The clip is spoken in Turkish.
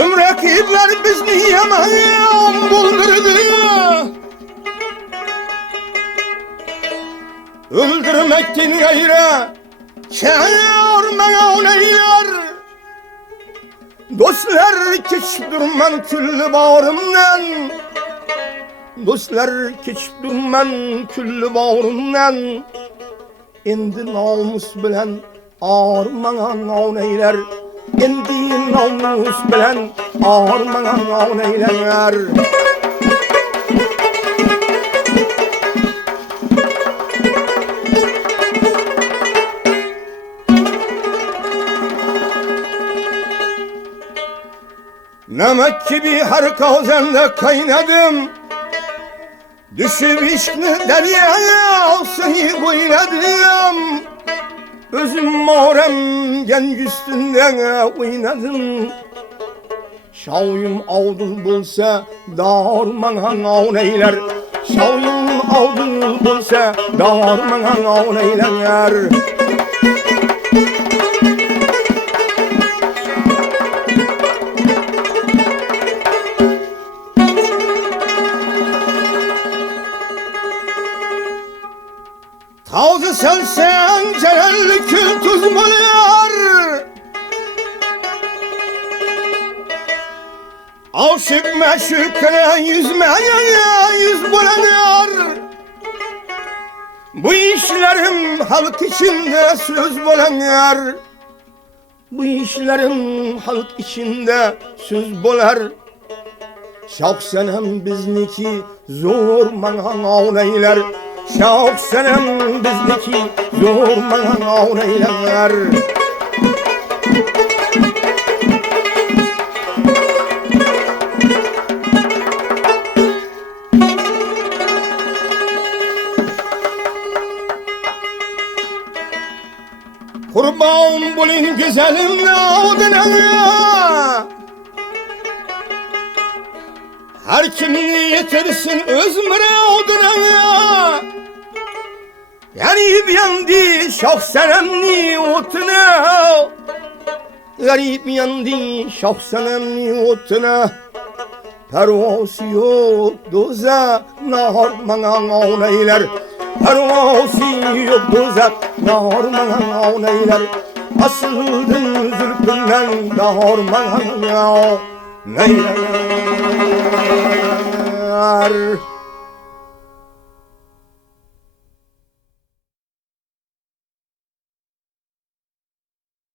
Tüm rakipler bizni yaman buldurdu. Öldürmektin gayrı çağırmaya onaylar. Dostlar keçip durman küllü bağrımdan. Dostlar keçip durman küllü bağrımdan. Endi namus bilen ağırmana onaylar. Endi namus bilen ağırmana onaylar. Namek gibi her kazanda kaynadım. Düşüp işkli deryaya seni boyladım. Özüm mağrem genç üstünden oynadım. Şavyım avdul bulsa dağırman ağneyler. Şavyım avdul bulsa dağırman ağneyler. Tavzı selsen celalli kül tuz buluyor. Aşık meşukle yüzmeye yüz buluyor. Bu işlerim halk içinde söz buluyor. Bu işlerim halk içinde söz bular. Şahsenem bizniki zor manhan eyler. Şahsenem bizniki zor manhan eyler. Kurban bulun güzelim adına. Her kim yetirsin öz muradına. Garip yandı şahsenemni otuna. Garip yandı şahsenemni otuna. Pervası yok doza nahar mangan eyler. Pervası yok doza nahar mangan eyler. Asıldın zülfünden nahar mangan eyler.